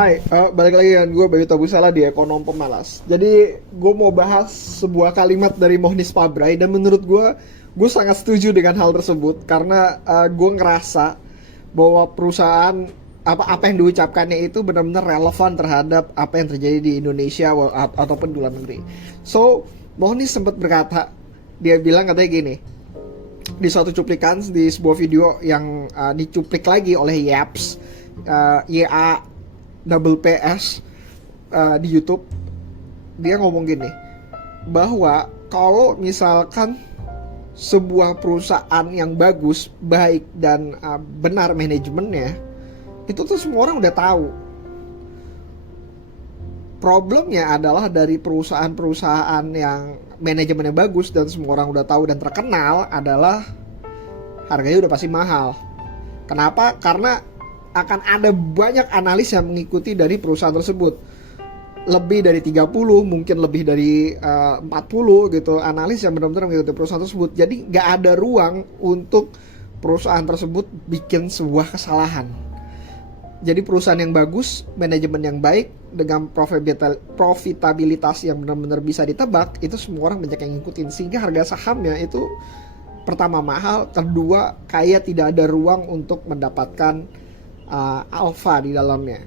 Hai, balik lagi dengan gue Bayu Tabusala di Ekonom Pemalas. Jadi gue mau bahas sebuah kalimat dari Mohnis Pabrai dan menurut gue sangat setuju dengan hal tersebut karena gue ngerasa bahwa perusahaan apa yang diucapkannya itu benar-benar relevan terhadap apa yang terjadi di Indonesia ataupun di luar negeri. So Mohnis sempat berkata, dia bilang katanya gini di suatu cuplikan di sebuah video yang dicuplik lagi oleh Yaps, YA double PS di YouTube. Dia ngomong gini bahwa kalau misalkan sebuah perusahaan yang bagus, baik dan benar manajemennya, itu tuh semua orang udah tahu. Problemnya adalah dari perusahaan-perusahaan yang manajemennya bagus dan semua orang udah tahu dan terkenal adalah harganya udah pasti mahal. Kenapa? Karena akan ada banyak analis yang mengikuti dari perusahaan tersebut. Lebih dari 30, mungkin lebih dari 40 gitu analis yang benar-benar mengikuti perusahaan tersebut. Jadi nggak ada ruang untuk perusahaan tersebut bikin sebuah kesalahan. Jadi perusahaan yang bagus, manajemen yang baik, dengan profitabilitas yang benar-benar bisa ditebak, itu semua orang banyak yang ngikutin. Sehingga harga sahamnya itu pertama mahal, kedua kayak tidak ada ruang untuk mendapatkan alpha di dalamnya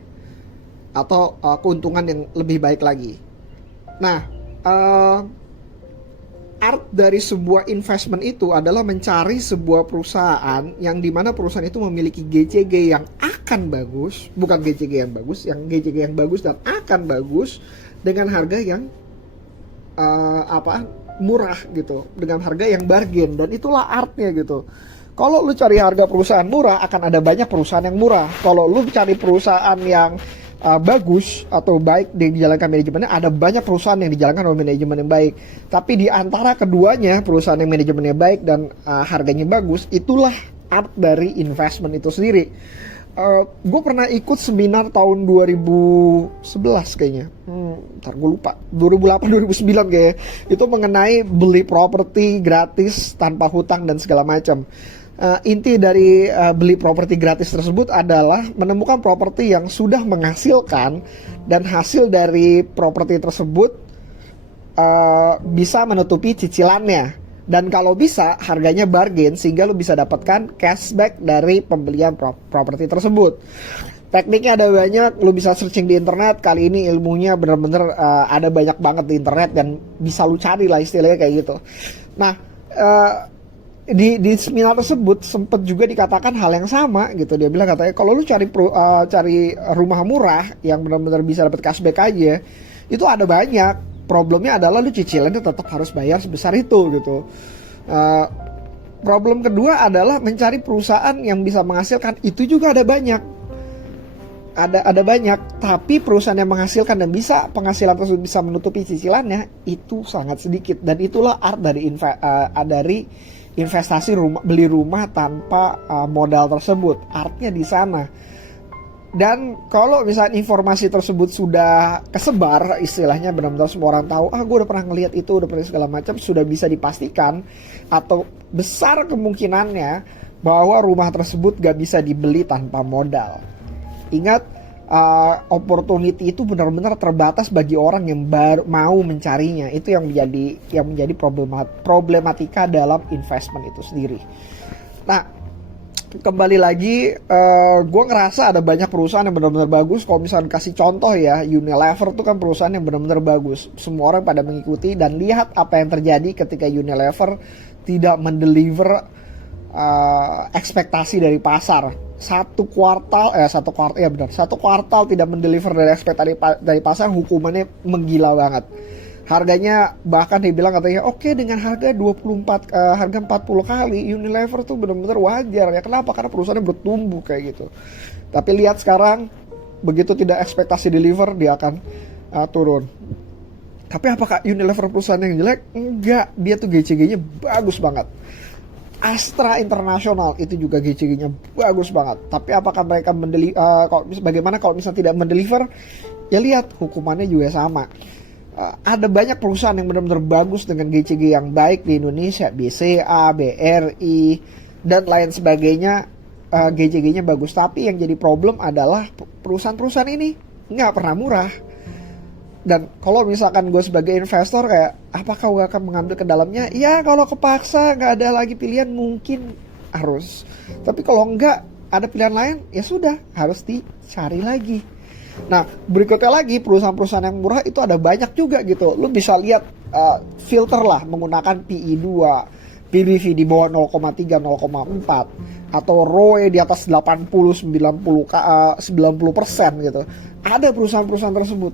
atau keuntungan yang lebih baik lagi. Nah, art dari sebuah investment itu adalah mencari sebuah perusahaan yang dimana perusahaan itu memiliki GCG yang akan bagus, bukan GCG yang bagus, yang GCG yang bagus dan akan bagus dengan harga yang murah gitu, dengan harga yang bargain, dan itulah artnya gitu. Kalau lu cari harga perusahaan murah, akan ada banyak perusahaan yang murah. Kalau lu cari perusahaan yang bagus atau baik dijalankan manajemennya, ada banyak perusahaan yang dijalankan oleh manajemen yang baik. Tapi di antara keduanya, perusahaan yang manajemennya baik dan harganya bagus, itulah art dari investment itu sendiri. Gue pernah ikut seminar tahun 2011 kayaknya, ntar gue lupa, 2008-2009 kayaknya. Itu mengenai beli properti gratis tanpa hutang dan segala macam. Inti dari beli properti gratis tersebut adalah menemukan properti yang sudah menghasilkan dan hasil dari properti tersebut bisa menutupi cicilannya, dan kalau bisa harganya bargain sehingga lo bisa dapatkan cashback dari pembelian properti tersebut. Tekniknya ada banyak, lo bisa searching di internet. Kali ini ilmunya bener-bener ada banyak banget di internet dan bisa lo cari lah istilahnya kayak gitu. Nah, di seminar tersebut sempat juga dikatakan hal yang sama gitu. Dia bilang katanya kalau lu cari rumah murah yang benar-benar bisa dapat cashback aja, itu ada banyak. Problemnya adalah lu cicilannya tetap harus bayar sebesar itu gitu. Problem kedua adalah mencari perusahaan yang bisa menghasilkan, itu juga ada banyak. Ada banyak, tapi perusahaan yang menghasilkan dan bisa penghasilan tersebut bisa menutupi cicilannya itu sangat sedikit, dan itulah art dari investasi beli rumah tanpa modal tersebut. Artnya di sana. Dan kalau misalnya informasi tersebut sudah kesebar, istilahnya benar-benar semua orang tahu, gue udah pernah ngelihat itu, udah pernah segala macam, sudah bisa dipastikan atau besar kemungkinannya bahwa rumah tersebut gak bisa dibeli tanpa modal. Ingat, opportunity itu benar-benar terbatas bagi orang yang baru mau mencarinya. Itu yang menjadi problematika dalam investment itu sendiri. Nah, kembali lagi, gue ngerasa ada banyak perusahaan yang benar-benar bagus. Kalau misalnya kasih contoh ya, Unilever tuh kan perusahaan yang benar-benar bagus. Semua orang pada mengikuti, dan lihat apa yang terjadi ketika Unilever tidak mendeliver ekspektasi dari pasar. Satu kuartal tidak mendeliver dari ekspektasi dari pasar, hukumannya menggila banget. Harganya bahkan dibilang katanya oke, dengan harga 40 kali Unilever tuh benar-benar wajar ya. Kenapa? Karena perusahaannya bertumbuh kayak gitu. Tapi lihat sekarang, begitu tidak ekspektasi deliver, dia akan turun. Tapi apakah Unilever perusahaan yang jelek? Enggak, dia tuh GCG-nya bagus banget. Astra International itu juga GCG-nya bagus banget. Tapi apakah mereka bagaimana kalau misalnya tidak mendeliver? Ya lihat, hukumannya juga sama. Ada banyak perusahaan yang benar-benar bagus dengan GCG yang baik di Indonesia, BCA, BRI, dan lain sebagainya. GCG-nya bagus, tapi yang jadi problem adalah perusahaan-perusahaan ini nggak pernah murah. Dan kalau misalkan gue sebagai investor kayak, apakah gue akan mengambil ke dalamnya? Ya kalau kepaksa nggak ada lagi pilihan mungkin harus. Tapi kalau nggak ada pilihan lain, ya sudah harus dicari lagi. Nah berikutnya lagi perusahaan-perusahaan yang murah itu ada banyak juga gitu. Lu bisa lihat filter lah menggunakan PE2, PBV di bawah 0,3, 0,4, atau ROE di atas 80, 90% gitu. Ada perusahaan-perusahaan tersebut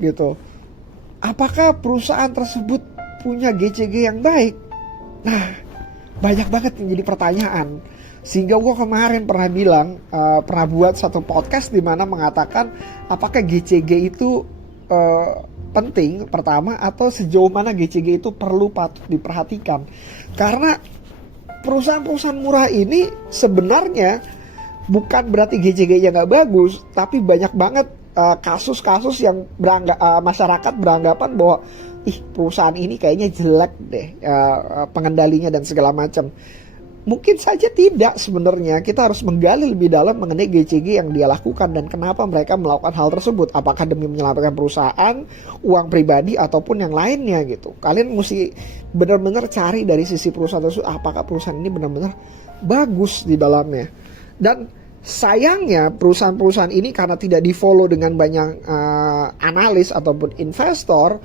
gitu. Apakah perusahaan tersebut punya GCG yang baik? Nah, banyak banget yang jadi pertanyaan. Sehingga gue kemarin pernah bilang, pernah buat satu podcast di mana mengatakan apakah GCG itu penting pertama, atau sejauh mana GCG itu patut diperhatikan. Karena perusahaan-perusahaan murah ini sebenarnya bukan berarti GCG-nya nggak bagus, tapi banyak banget kasus-kasus yang masyarakat beranggapan bahwa perusahaan ini kayaknya jelek deh pengendalinya dan segala macam. Mungkin saja tidak sebenarnya. Kita harus menggali lebih dalam mengenai GCG yang dia lakukan dan kenapa mereka melakukan hal tersebut. Apakah demi menyelamatkan perusahaan, uang pribadi, ataupun yang lainnya gitu. Kalian mesti benar-benar cari dari sisi perusahaan tersebut, apakah perusahaan ini benar-benar bagus di dalamnya. Dan sayangnya perusahaan-perusahaan ini karena tidak di-follow dengan banyak analis ataupun investor,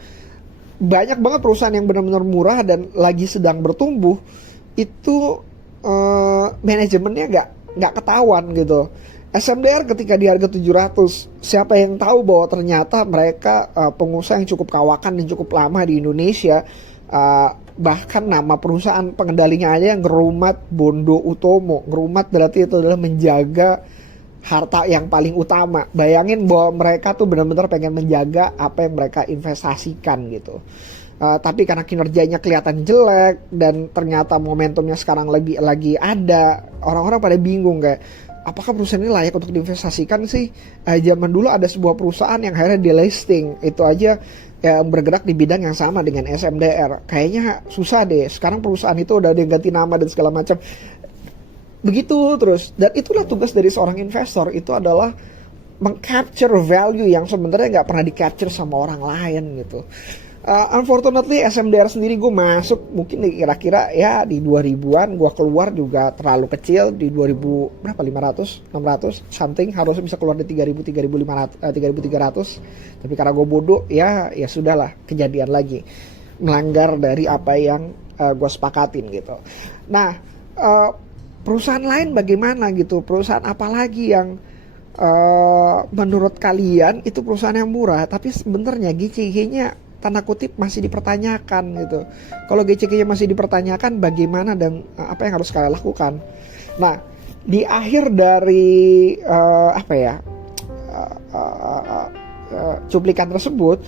banyak banget perusahaan yang benar-benar murah dan lagi sedang bertumbuh itu manajemennya nggak ketahuan gitu. SMDR ketika di harga 700, siapa yang tahu bahwa ternyata mereka pengusaha yang cukup kawakan dan cukup lama di Indonesia, bahkan nama perusahaan pengendalinya aja yang Ngerumat Bondo Utomo. Ngerumat berarti itu adalah menjaga harta yang paling utama. Bayangin bahwa mereka tuh benar-benar pengen menjaga apa yang mereka investasikan gitu. Tapi karena kinerjanya kelihatan jelek dan ternyata momentumnya sekarang lagi ada, orang-orang pada bingung kayak, apakah perusahaan ini layak untuk diinvestasikan sih? Zaman dulu ada sebuah perusahaan yang akhirnya delisting, itu aja bergerak di bidang yang sama dengan SMDR. Kayaknya susah deh. Sekarang perusahaan itu udah diganti nama dan segala macam. Begitu terus. Dan itulah tugas dari seorang investor, itu adalah mengcapture value yang sebenarnya nggak pernah di-capture sama orang lain gitu. Unfortunately SMDR sendiri gue masuk mungkin kira-kira ya di 2000-an, gue keluar juga terlalu kecil di 2000 berapa 500 600 something, harusnya bisa keluar di 3000 3500 3300, tapi karena gue bodoh ya sudahlah, kejadian lagi melanggar dari apa yang gue sepakatin gitu. Nah perusahaan lain bagaimana gitu, perusahaan apa lagi yang menurut kalian itu perusahaan yang murah tapi sebenarnya GCG-nya tanda kutip masih dipertanyakan gitu. Kalau GCG-nya masih dipertanyakan, bagaimana dan apa yang harus kalian lakukan? Nah, di akhir dari cuplikan tersebut,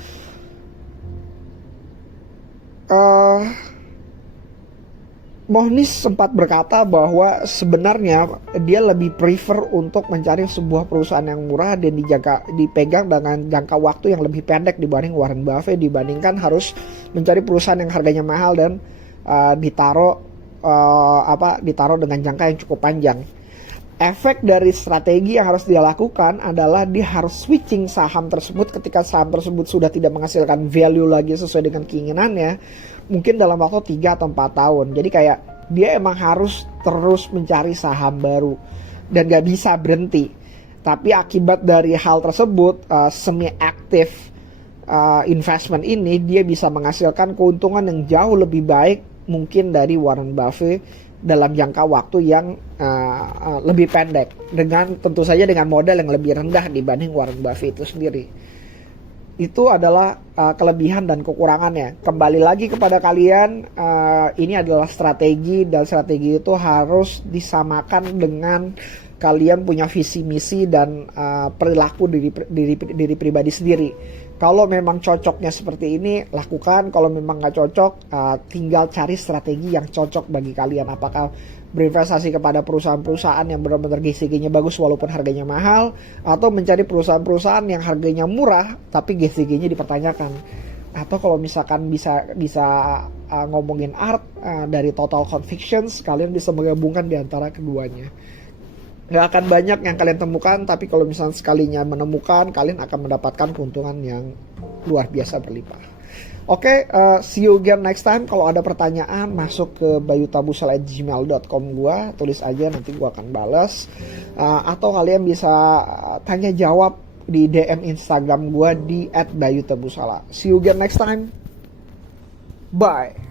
Mohnis sempat berkata bahwa sebenarnya dia lebih prefer untuk mencari sebuah perusahaan yang murah dan dipegang dengan jangka waktu yang lebih pendek dibanding Warren Buffett, dibandingkan harus mencari perusahaan yang harganya mahal dan ditaruh dengan jangka yang cukup panjang. Efek dari strategi yang harus dia lakukan adalah dia harus switching saham tersebut ketika saham tersebut sudah tidak menghasilkan value lagi sesuai dengan keinginannya, mungkin dalam waktu 3 atau 4 tahun. Jadi kayak dia emang harus terus mencari saham baru dan gak bisa berhenti. Tapi akibat dari hal tersebut, semi-active investment ini, dia bisa menghasilkan keuntungan yang jauh lebih baik mungkin dari Warren Buffett dalam jangka waktu yang lebih pendek, dengan tentu saja dengan modal yang lebih rendah dibanding Warren Buffett itu sendiri. Itu adalah kelebihan dan kekurangannya. Kembali lagi kepada kalian, ini adalah strategi, dan strategi itu harus disamakan dengan kalian punya visi misi dan perilaku diri pribadi sendiri. Kalau memang cocoknya seperti ini, lakukan. Kalau memang nggak cocok, tinggal cari strategi yang cocok bagi kalian. Apakah berinvestasi kepada perusahaan-perusahaan yang benar-benar GCG-nya bagus walaupun harganya mahal, atau mencari perusahaan-perusahaan yang harganya murah tapi GCG-nya dipertanyakan. Atau kalau misalkan bisa ngomongin art dari Total Convictions, kalian bisa menggabungkan di antara keduanya. Nggak akan banyak yang kalian temukan, tapi kalau misalnya sekalinya menemukan, kalian akan mendapatkan keuntungan yang luar biasa berlimpah. Oke, see you again next time. Kalau ada pertanyaan, masuk ke bayutabusal@gmail.com gua, tulis aja, nanti gua akan balas. Atau kalian bisa tanya jawab di DM Instagram gua di @bayutabusala. See you again next time. Bye.